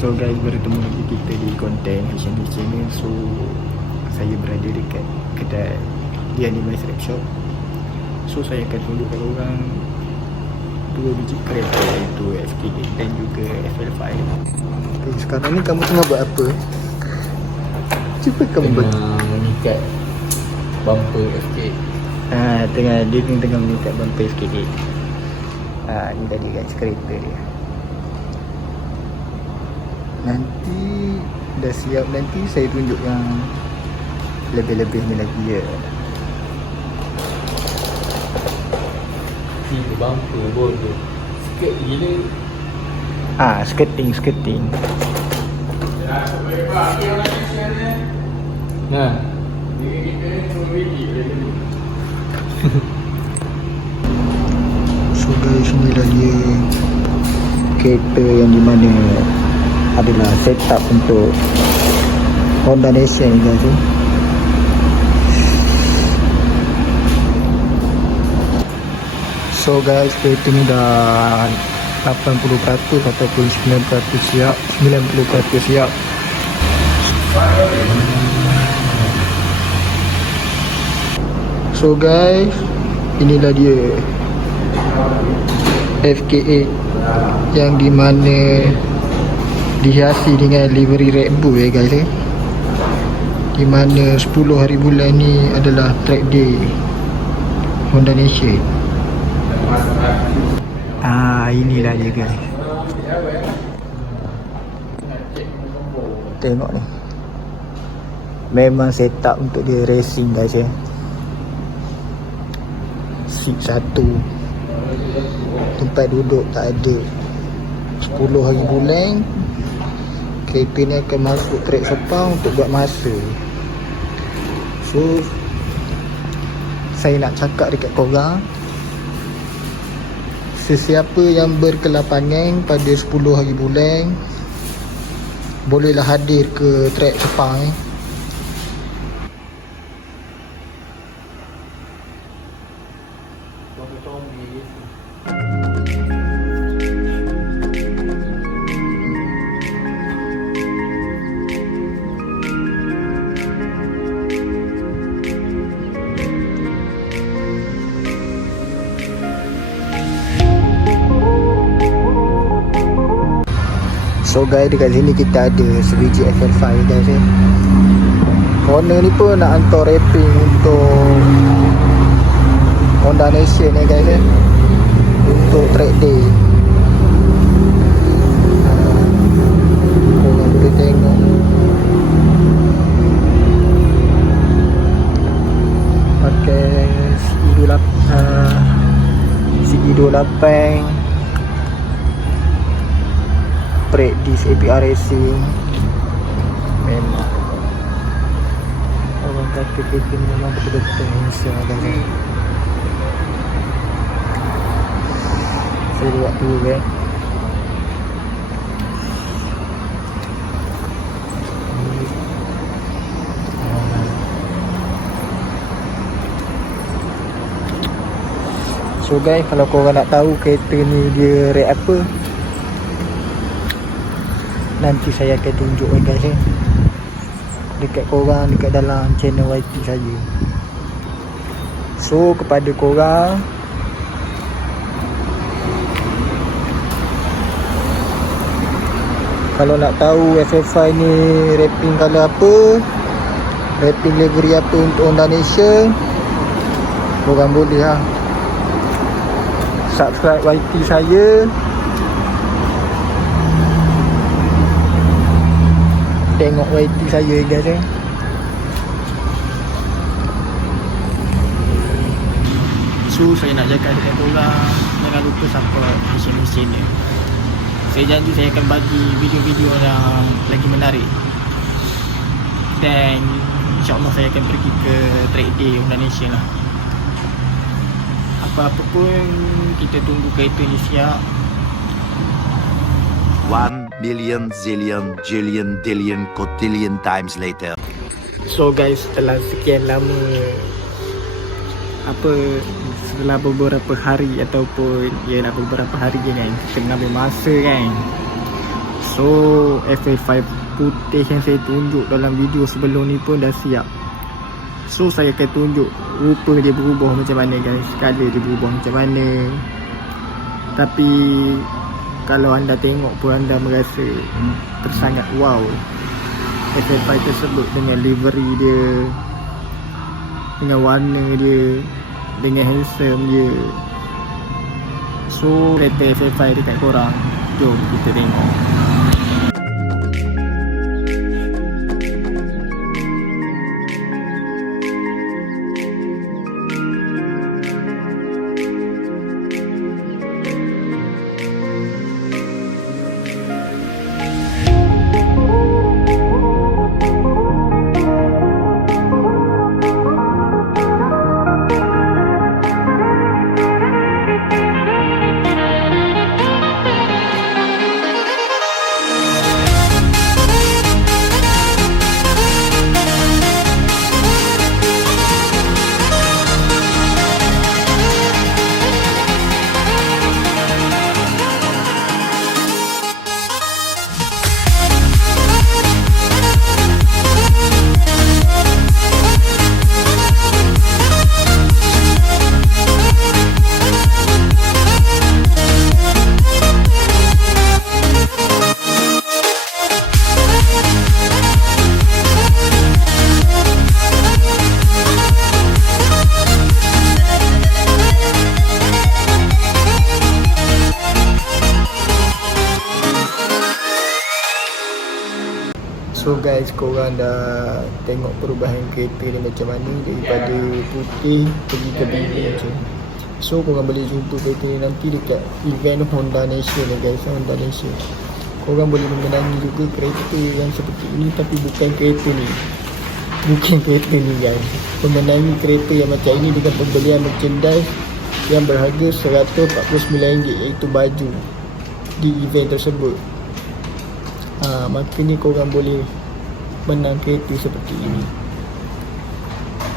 So guys, bertemu lagi kita di konten HND Channel. So saya berada dekat kedai di Animal Rep Shop. So saya akan tunjukkan korang dua biji kereta, iaitu FK8 dan juga FL5. Okay, sekarang ni kamu tengah buat apa? Cuba kamu buat mengikat bumper FK8. dia tengah mengikat bumper FK8. Ni tadi guys kereta dia. Nanti dah siap, nanti saya tunjuk yang lebih-lebihnya lagi ya. Ni bumper pun tu skirt gila. Skirting. Nah, so guys, inilah dia kereta yang dimana adalah setup untuk Honda Nation ni guys. So guys, kereta ni dah 80% ataupun 90% siap. 90% siap. So guys, inilah dia FK8 yang dimana dihiasi dengan livery Red Bull guys di mana 10 hari bulan ni adalah track day Honda Nation. Inilah dia guys. Tengok ni, memang setup untuk dia racing guys Seat 1, tempat duduk tak ada. 10 hari bulan kereta ni akan masuk track Sepang untuk buat masa. So saya nak cakap dekat korang, sesiapa yang berkelapangan pada 10 hari bulan bolehlah hadir ke track Sepang So guys, dekat sini kita ada sebiji FL5 guys Corner ni pun nak hantar wrapping untuk Honda Nation guys untuk track day. Korang boleh tengok pakai CE28 brake disc APR Racing. Memang orang kata kereta ni memang betul-betul Indonesia guys saya buat dulu guys. So guys, kalau korang nak tahu kereta ni dia rate apa, nanti saya akan tunjuk guys dekat korang dekat dalam channel YT saya. So kepada korang, kalau nak tahu FF5 ni wrapping colour apa, wrapping livery apa untuk Honda Nation, korang boleh subscribe YT saya. Tengok YT saya guys So saya nak cakap dekat korang, jangan lupa support HND Channel. Saya janji saya akan bagi video-video yang lagi menarik. Dan insyaAllah saya akan pergi ke track day Honda Nation lah. Apa-apa pun kita tunggu kereta ni siap. 1 million zillion jillion dillion cotillion times later. So guys, setelah sekian lama setelah beberapa hari ataupun beberapa hari je kan, kita mengambil masa kan. So FA5 putih yang saya tunjuk dalam video sebelum ni pun dah siap. So saya akan tunjuk rupa dia berubah macam mana guys, color dia berubah macam mana. Tapi kalau anda tengok pun anda merasa tersangat wow FA5 tersebut dengan livery dia, dengan warna dia, dengan handsome dia. So kereta FA5 dekat korang, jom kita tengok. So guys, korang dah tengok perubahan kereta ni macam mana daripada putih pergi ke biru macam. So korang boleh jumpa kereta ni nanti dekat event Honda Nation ni guys, Honda Nation. Korang boleh mengenangi juga kereta yang seperti ini, tapi bukan kereta ni. Bukan kereta ni guys. Memenangi kereta yang macam ini dengan pembelian merchandise yang berharga RM149 iaitu baju di event tersebut. Makanya korang boleh menang kereta seperti ini.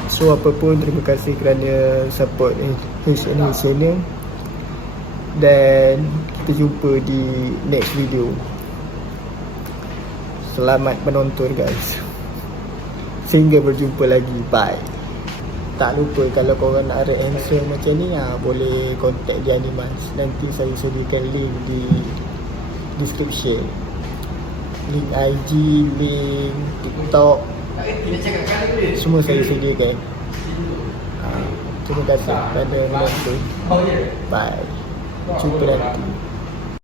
So apapun, terima kasih kerana support HNA channel. Dan kita jumpa di next video. Selamat menonton guys. Sehingga berjumpa lagi. Bye. Tak lupa kalau korang nak rate handsome macam ni, boleh contact Janimas. Nanti saya sediakan link di description. Link IG, link TikTok, semua saya sediakan. Terima kasih kerana menonton. Bye. Jumpa nanti.